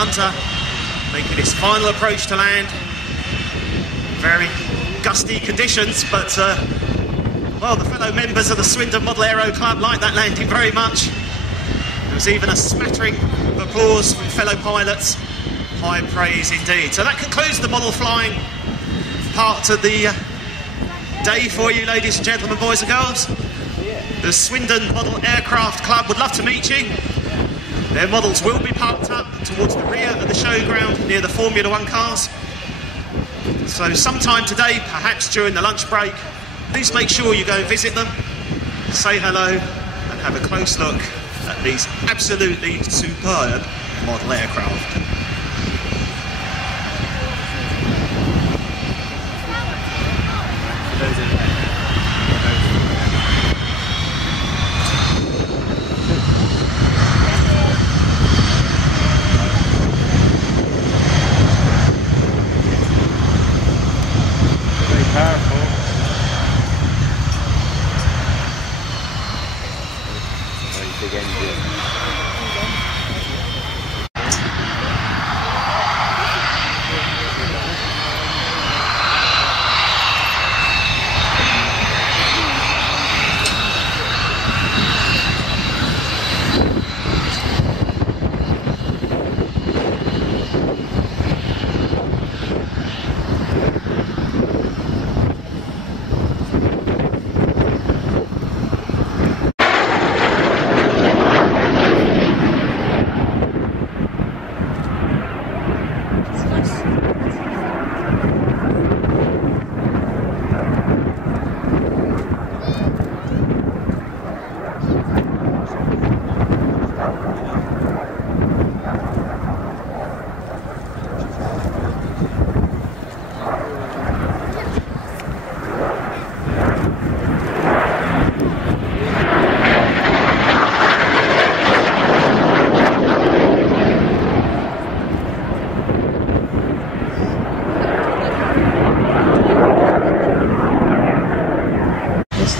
Hunter, making its final approach to land. Very gusty conditions, but well, the fellow members of the Swindon Model Aero Club like that landing very much. There was even a smattering of applause from fellow pilots. High praise indeed. So that concludes the model flying part of the day for you, ladies and gentlemen, boys and girls. The Swindon Model Aircraft Club would love to meet you. Their models will be parked up towards the rear of the showground near the Formula One cars. So sometime today, perhaps during the lunch break, please make sure you go and visit them, say hello and have a close look at these absolutely superb model aircraft.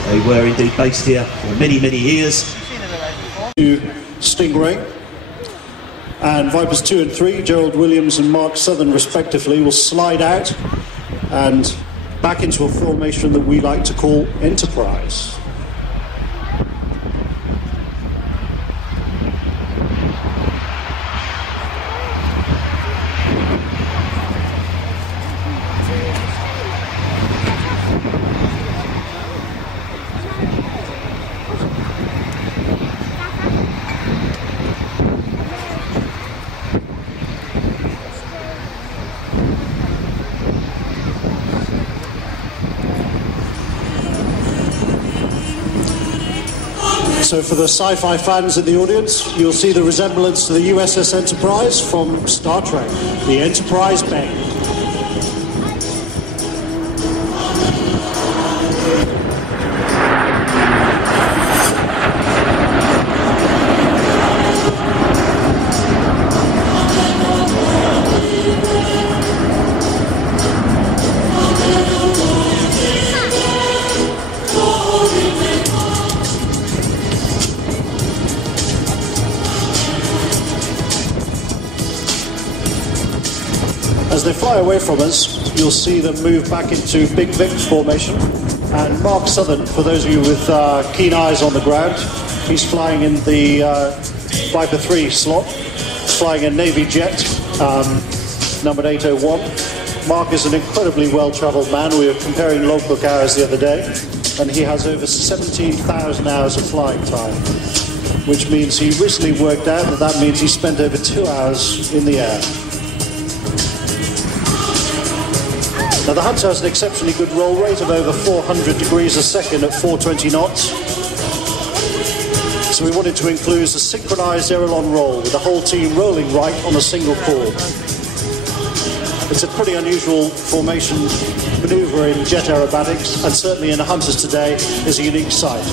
They were indeed based here for many, many years. Stingray and Vipers 2 and 3, Gerald Williams and Mark Southern respectively, will slide out and back into a formation that we like to call Enterprise. So for the sci-fi fans in the audience, you'll see the resemblance to the USS Enterprise from Star Trek, the Enterprise Bay. As they fly away from us, you'll see them move back into Big Vic formation. And Mark Southern, for those of you with keen eyes on the ground, he's flying in the Viper 3 slot, flying a Navy jet, numbered 801. Mark is an incredibly well-travelled man. We were comparing logbook hours the other day, and he has over 17,000 hours of flying time, which means he recently worked out that means he spent over 2 hours in the air. Now the Hunter has an exceptionally good roll rate of over 400 degrees a second at 420 knots. So we wanted to include a synchronized aileron roll with the whole team rolling right on a single chord. It's a pretty unusual formation maneuver in jet aerobatics, and certainly in the Hunters today is a unique sight.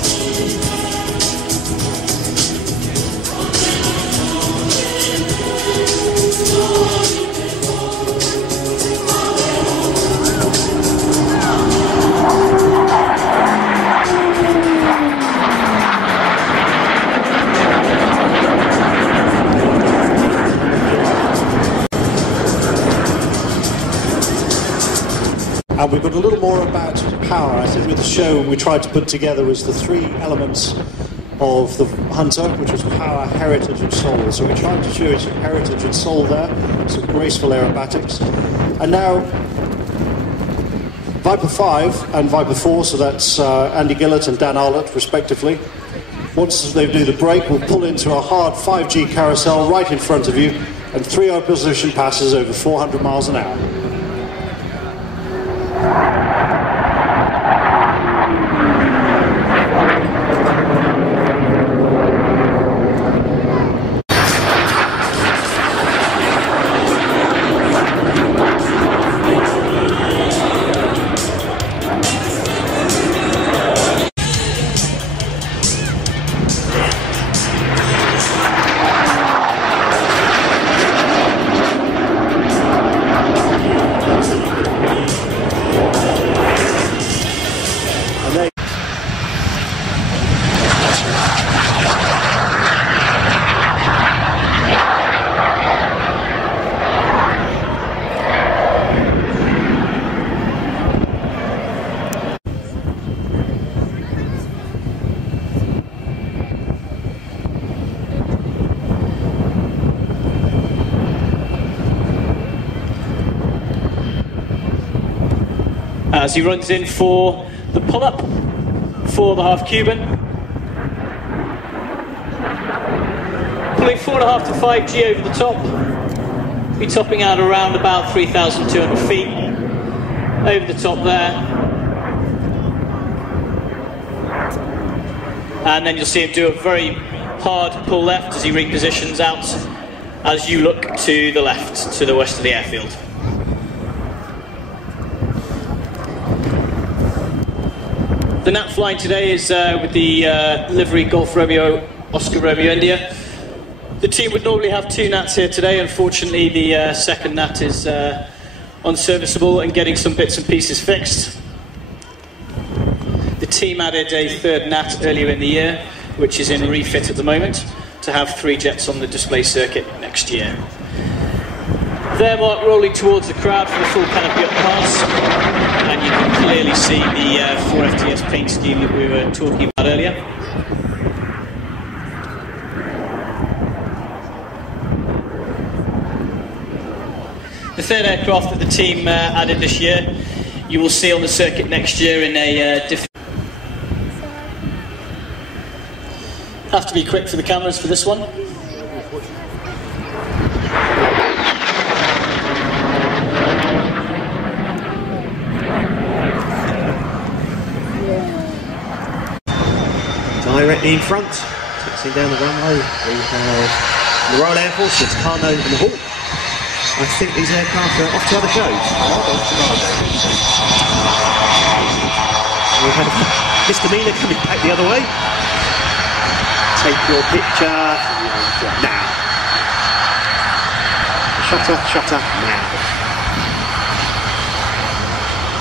And we've got a little more about power. I think with the show we tried to put together was the three elements of the Hunter, which was power, heritage and soul. So we tried to show you some heritage and soul there, some graceful aerobatics. And now Viper 5 and Viper 4, so that's Andy Gillett and Dan Arlott respectively. Once they do the brake, we'll pull into a hard 5G carousel right in front of you, and 3 opposition passes over 400 miles an hour. As he runs in for the pull-up for the half Cuban. Pulling 4.5 to 5G over the top. Be topping out around about 3,200 feet. Over the top there. And then you'll see him do a very hard pull left as he repositions out as you look to the left, to the west of the airfield. The nat flying today is with the livery Golf Romeo, Oscar Romeo India. The team would normally have 2 nats here today. Unfortunately, the second nat is unserviceable and getting some bits and pieces fixed. The team added a 3rd nat earlier in the year, which is in refit at the moment, to have 3 jets on the display circuit next year. There, Mark, rolling towards the crowd for the full canopy up pass, and you can clearly see the 4FTS paint scheme that we were talking about earlier. The 3rd aircraft that the team added this year, you will see on the circuit next year in a different... Have to be quick for the cameras for this one. Directly in front, taxiing down the runway, we have the Royal Air Force, it's Carnot and the Hawk. I think these aircraft are off to other shows. We've had a misdemeanor coming back the other way. Take your picture now. Shutter now.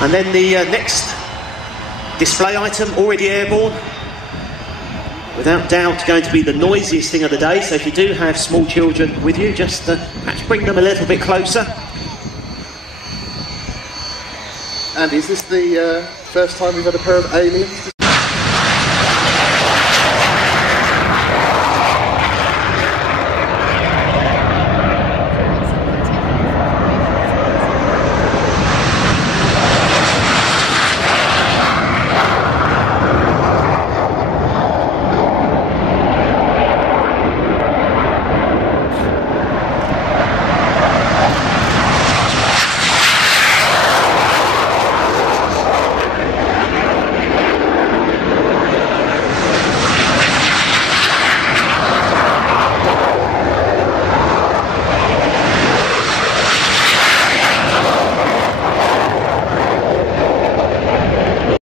And then the next display item, already airborne. Without doubt going to be the noisiest thing of the day, so if you do have small children with you, just perhaps bring them a little bit closer. And is this the first time we've had a pair of aliens?